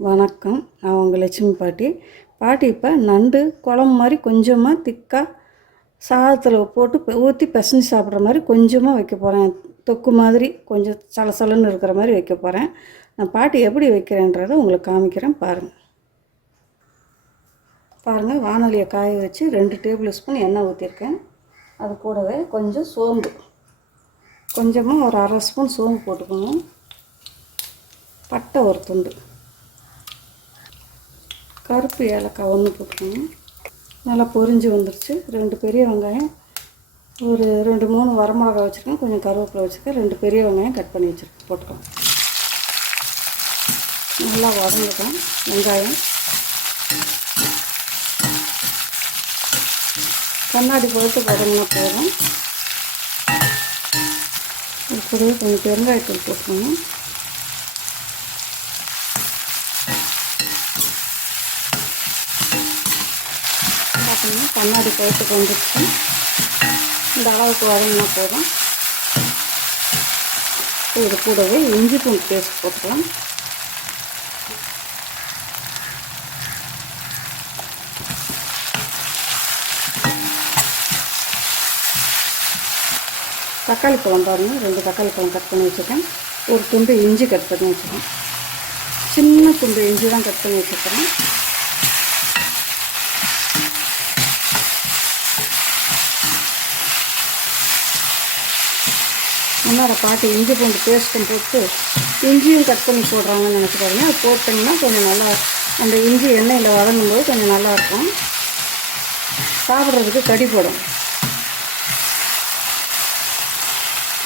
வணக்கம். நான் உங்கள் லட்சுமி பாட்டி. பாட்டி இப்போ நண்டு குழம்பு மாதிரி கொஞ்சமாக திக்காக சாதத்தில் போட்டு ஊற்றி பிசைஞ்சு சாப்பிட்ற மாதிரி கொஞ்சமாக வைக்க போகிறேன் தொக்கு மாதிரி கொஞ்சம் சலசலன்னு இருக்கிற மாதிரி வைக்க போகிறேன் நான் பாட்டி எப்படி வைக்கிறேன்றதை உங்களுக்கு காமிக்கிறேன். பாருங்கள் பாருங்கள் வானொலியை காய வச்சு ரெண்டு டேபிள் ஸ்பூன் எண்ணெய் ஊற்றிருக்கேன் அது கூடவே கொஞ்சம் சோம்பு. கொஞ்சமாக ஒரு அரை ஸ்பூன் சோம்பு போட்டுக்கணும் பட்டை ஒரு துண்டு. கருப்பு ஏலக்காய் ஒன்று போட்டுக்கணும் நல்லா பொரிஞ்சு வந்துருச்சு. ரெண்டு பெரிய வெங்காயம் ஒரு ரெண்டு மூணு வரமிளகா வச்சுருக்கேன். கொஞ்சம் கருவேப்பிலை வச்சுருக்கேன். ரெண்டு பெரிய வெங்காயம் கட் பண்ணி வச்சுருக்கேன். போட்டுக்கலாம் நல்லா வதங்கட்டும் வெங்காயம். கண்ணாடி போட்டு வதங்கினா போதும். அது கூடவே கொஞ்சம் பெருங்காயத்தூள் போட்டுக்கணும் பார்த்தீங்கன்னா கண்ணாடி பழுத்துக்கு வந்துடுச்சு இந்த அளவுக்கு வதங்கினா போதும். இது கூடவே இஞ்சி பூண்டு பேஸ்ட் போட்டுக்கலாம். தக்காளி பழம் பாருங்கள் ரெண்டு தக்காளி பழம் கட் பண்ணி வச்சுருக்கேன். ஒரு துண்டு இஞ்சி கட் பண்ணி வச்சுருக்கேன். சின்ன துண்டு இஞ்சி தான் கட் பண்ணி வச்சுருக்கேன். முன்னாடி பாட்டு இஞ்சி பூண்டு பேஸ்ட்டும் போட்டு இஞ்சியும் கட் பண்ணி போடுறாங்கன்னு நினச்சிக்காதீங்க அது போட்டிங்கன்னா கொஞ்சம் நல்லா அந்த இஞ்சி எண்ணெயில் வதங்கும்போது கொஞ்சம் நல்லாயிருக்கும் சாப்பிட்றதுக்கு கடி போடும்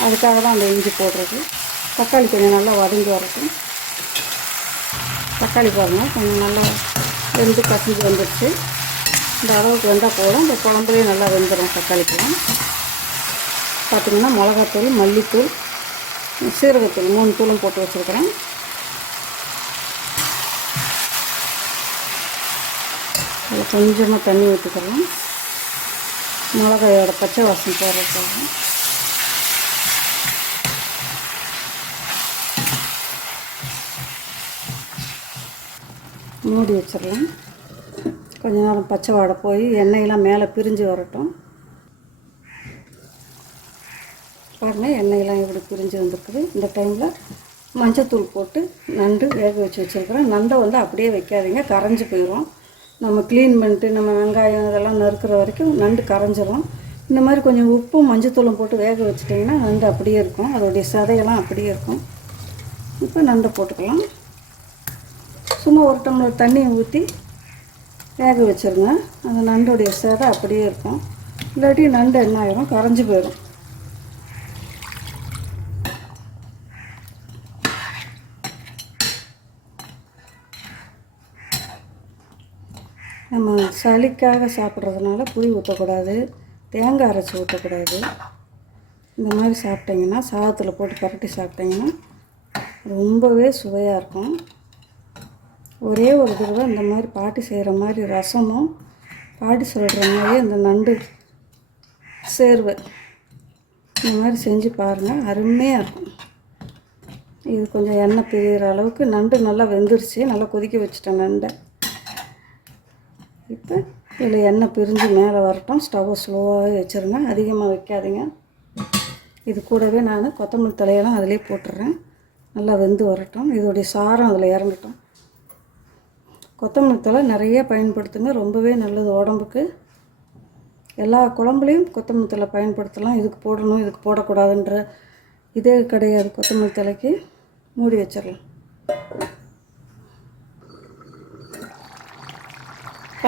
அதுக்காக தான் அந்த இஞ்சி போடுறது. தக்காளி கொஞ்சம் நல்லா வதங்கி வரட்டும். தக்காளி பாருங்கள் கொஞ்சம் நல்லா வெந்து கசிஞ்சு வந்துடுச்சு இந்த அளவுக்கு வெந்தால் போதும். இந்த குழம்புலேயும் நல்லா வெந்துடும் தக்காளிக்கெல்லாம். பார்த்திங்கன்னா மிளகாத்தூள் மல்லித்தூள் சீரகத்தூள் மூணு தூளும் போட்டு வச்சுருக்கிறேன். அதில் கொஞ்சமாக தண்ணி ஊற்றிக்கலாம் மிளகாயோட பச்சை வாசம் போடுறதுக்காக. மூடி வச்சிடலாம். கொஞ்ச நேரம் பச்சை வாடை போய் எண்ணெயெல்லாம் மேலே பிரிஞ்சு வரட்டும். பாருங்கள் எண்ணெயெல்லாம் எப்படி பிரிஞ்சு வந்திருக்குது. இந்த டைமில் மஞ்சத்தூள் போட்டு நண்டு வேக வச்சு வச்சுருக்குறோம். நண்டை வந்து அப்படியே வைக்காதீங்க கரைஞ்சி போயிடும் நம்ம க்ளீன் பண்ணிட்டு நம்ம வெங்காயம் இதெல்லாம் நறுக்கிற வரைக்கும் நண்டு கரைஞ்சிரும். இந்த மாதிரி கொஞ்சம் உப்பும் மஞ்சத்தூளும் போட்டு வேக வச்சிட்டிங்கன்னா நண்டு அப்படியே இருக்கும். அதோடைய சதையெல்லாம் அப்படியே இருக்கும். இப்போ நண்டை போட்டுக்கலாம். சும்மா ஒரு டம்ளர் தண்ணியை ஊற்றி வேக வச்சிருங்க. அந்த நண்டுடைய சதை அப்படியே இருக்கும். இல்லாட்டி நண்டு என்ன ஆயிரும்? கரைஞ்சி போயிடும் நம்ம சளிக்காக சாப்பிட்றதுனால புளி ஊற்றக்கூடாது தேங்காய் அரைச்சி ஊற்றக்கூடாது இந்த மாதிரி சாப்பிட்டிங்கன்னா சாதத்தில் போட்டு பரட்டி சாப்பிட்டிங்கன்னா ரொம்பவே சுவையாக இருக்கும். ஒரே ஒரு தடவை இந்த மாதிரி பாட்டி செய்கிற மாதிரி ரசமும் பாட்டி சொல்கிற மாதிரி அந்த நண்டு சேர்வை இந்த மாதிரி செஞ்சு பாருங்கள் அருமையாக இருக்கும். இது கொஞ்சம் எண்ணெய் பிரிகிற அளவுக்கு நண்டு நல்லா வெந்துருச்சு நல்லா கொதிக்க வச்சுட்டேன் நண்டை. இப்போ இதில் எண்ணெய் பிரிஞ்சு மேலே வரட்டும். ஸ்டவ்வை ஸ்லோவாகவே வச்சுருங்க. அதிகமாக வைக்காதீங்க. இது கூடவே நான் கொத்தமல்லி தலையெல்லாம் அதிலே போட்டுடுறேன். நல்லா வெந்து வரட்டும். இதோடைய சாரம் அதில் இறங்கட்டும். கொத்தமல்லி தழை நிறைய பயன்படுத்துங்க. ரொம்பவே நல்லது உடம்புக்கு. எல்லா குழம்புலையும் கொத்தமல்லி தழை பயன்படுத்தலாம். இதுக்கு போடணும் இதுக்கு போடக்கூடாதுன்ற இதே கிடையாது. கொத்தமல்லி தலைக்கு மூடி வச்சிடலாம்.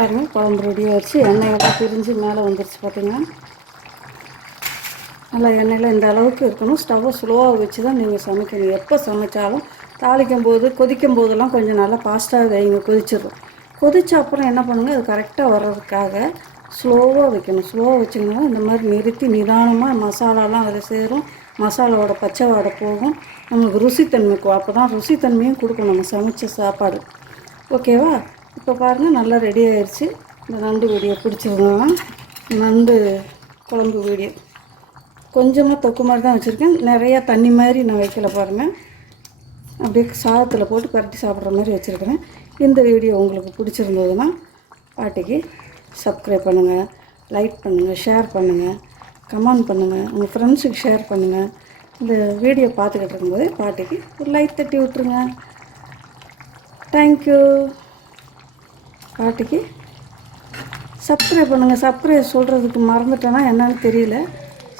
பாருங்கள் குழம்பு ரெடி ஆயிடுச்சு. எண்ணெயெல்லாம் பிரிஞ்சு மேலே வந்துருச்சு பார்த்தீங்கன்னா நல்லா எண்ணெயில் இந்த அளவுக்கு இருக்கணும். ஸ்டவ்வை ஸ்லோவாக வச்சு தான் நீங்கள் சமைக்கணும். எப்போ சமைச்சாலும் தாளிக்கும் போது கொதிக்கும் போதெல்லாம் கொஞ்சம் நல்லா ஃபாஸ்ட்டாக வைங்க கொதிச்சிடும் கொதிச்ச அப்புறம் என்ன பண்ணுங்கள் அது கரெக்டாக வர்றதுக்காக ஸ்லோவாக வைக்கணும். ஸ்லோவாக வச்சிங்கன்னா இந்த மாதிரி நிறுத்தி நிதானமாக மசாலாலாம் அதில் சேரும். மசாலாவோட பச்சை வாடை போகும். நமக்கு ருசித்தன்மைக்கு அப்போ தான் ருசித்தன்மையும் கொடுக்கும். நம்ம சமைச்ச சாப்பாடு. ஓகேவா இப்போ பாருங்கள் நல்லா ரெடி ஆயிடுச்சு இந்த நண்டு வீடியோ பிடிச்சிருந்தோம்னா நண்டு குழம்பு வீடியோ. கொஞ்சமாக தொக்கு மாதிரி தான் வச்சுருக்கேன். நிறையா தண்ணி மாதிரி நான் வைக்கல பாருங்கள் அப்படியே சாதத்தில் போட்டு பரட்டி சாப்பிட்ற மாதிரி வச்சுருக்கிறேன். இந்த வீடியோ உங்களுக்கு பிடிச்சிருந்ததுன்னா பாட்டிக்கு சப்ஸ்கிரைப் பண்ணுங்கள் லைக் பண்ணுங்கள் ஷேர் பண்ணுங்கள் கமெண்ட் பண்ணுங்கள் உங்கள் ஃப்ரெண்ட்ஸுக்கு ஷேர் பண்ணுங்கள் இந்த வீடியோ பார்த்துக்கிட்டு இருக்கும்போதே பாட்டிக்கு ஒரு லைக் தட்டி விட்ருங்க தேங்க்யூ காட்டிக்கு. சப்ஸ்கிரைப் பண்ணுங்கள் சப்ஸ்கிரைப் சொல்கிறதுக்கு மறந்துட்டேன்னா என்னன்னு தெரியல.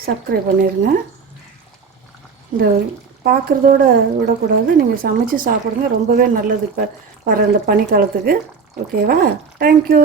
சப்ஸ்கிரைப் பண்ணிடுங்க இந்த பார்க்குறதோட விடக்கூடாது நீங்கள் சமைச்சு சாப்பிடுங்க ரொம்பவே நல்லது இப்போ வர இந்த பனிக்காலத்துக்கு. ஓகேவா தேங்க்யூ